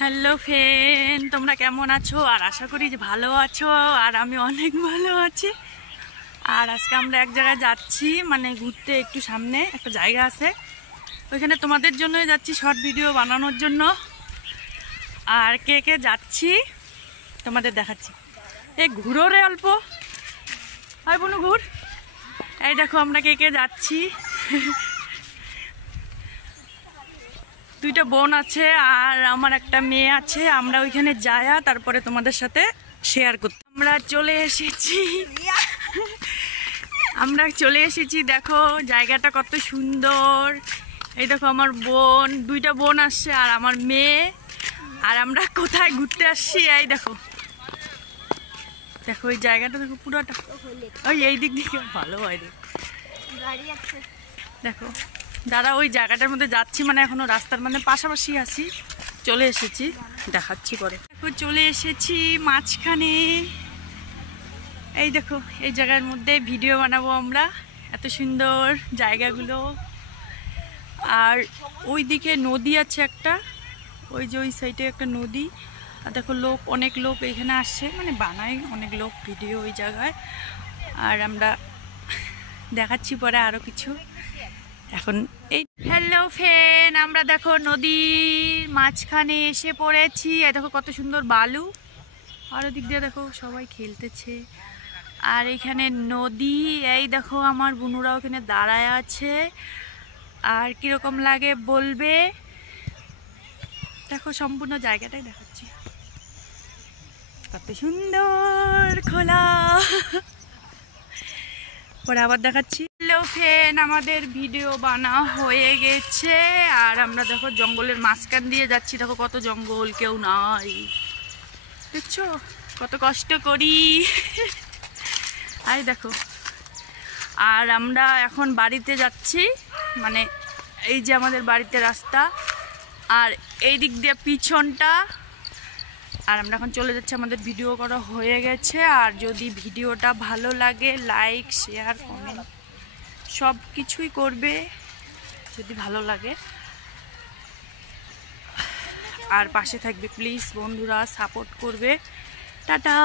Hello friend, তোমরা কেমন আছো? আর আশা করি যে ভালো আছো। আর আমি অনেক ভালো আছি। আর আজকে আমরা এক জায়গায় যাচ্ছি, মানে ঘুরতে। একটু সামনে একটা জায়গা আছে, ওইখানে তোমাদের জন্যই যাচ্ছি, শর্ট ভিডিও বানানোর জন্য। আর কে কে যাচ্ছি তোমাদের দেখাচ্ছি। এই ঘুরো রে অল্প, হয় বলো ঘুর। এই দেখো আমরা কে কে যাচ্ছি। দুইটা বোন আছে আর আমার একটা মেয়ে আছে। আমরা ওইখানে যায়া তারপরে তোমাদের সাথে শেয়ার করতে আমরা চলে এসেছি। দেখো জায়গাটা কত সুন্দর। এই দেখো আমার বোন, দুইটা বোন আসছে আর আমার মেয়ে। আর আমরা কোথায় ঘুরতে আসছি এই দেখো। দেখো এই জায়গাটা দেখো পুরোটা, ওই এই দিক দিকে ভালো হয়। দেখো দাদা, ওই জায়গাটার মধ্যে যাচ্ছি, মানে এখনো রাস্তার মানে পাশাপাশি আছি। চলে এসেছি, দেখাচ্ছি পরে। দেখো চলে এসেছি মাঝখানে। এই দেখো এই জায়গার মধ্যে ভিডিও বানাবো আমরা। এত সুন্দর জায়গাগুলো। আর ওই দিকে নদী আছে একটা, ওই যে ওই সাইডে একটা নদী। আর দেখো লোক, অনেক লোক এখানে আসছে, মানে বানায় অনেক লোক ভিডিও ওই জায়গায়। আর আমরা দেখাচ্ছি পরে আরো কিছু। এখন এই হ্যালো ফ্রেন্ড, আমরা দেখো নদীর মাঝখানে এসে পড়েছি। এই দেখো কত সুন্দর বালু। আর ওদিক দিয়ে দেখো সবাই খেলতেছে। আর এখানে নদী। এই দেখো আমার বোনুরা ওখানে দাঁড়ায় আছে। আর কিরকম লাগে বলবে। দেখো সম্পূর্ণ জায়গাটাই দেখাচ্ছি, কত সুন্দর খোলা। পরে আবার দেখাচ্ছি। হ্যালো ফ্রেন্ড, আমাদের ভিডিও বানা হয়ে গেছে। আর আমরা দেখো জঙ্গলের মাঝখান দিয়ে যাচ্ছি। দেখো কত জঙ্গল, কেউ নাই, দেখছো কত কষ্ট করি। আরে দেখো। আর আমরা এখন বাড়িতে যাচ্ছি, মানে এই যে আমাদের বাড়িতে রাস্তা। আর এই দিক দিয়ে পিছনটা। আর আমরা এখন চলে যাচ্ছি, আমাদের ভিডিও করা হয়ে গেছে। আর যদি ভিডিওটা ভালো লাগে লাইক শেয়ার কমেন্ট সব কিছুই করবে যদি ভালো লাগে। আর পাশে থাকবে প্লিজ বন্ধুরা, সাপোর্ট করবে। টাটা।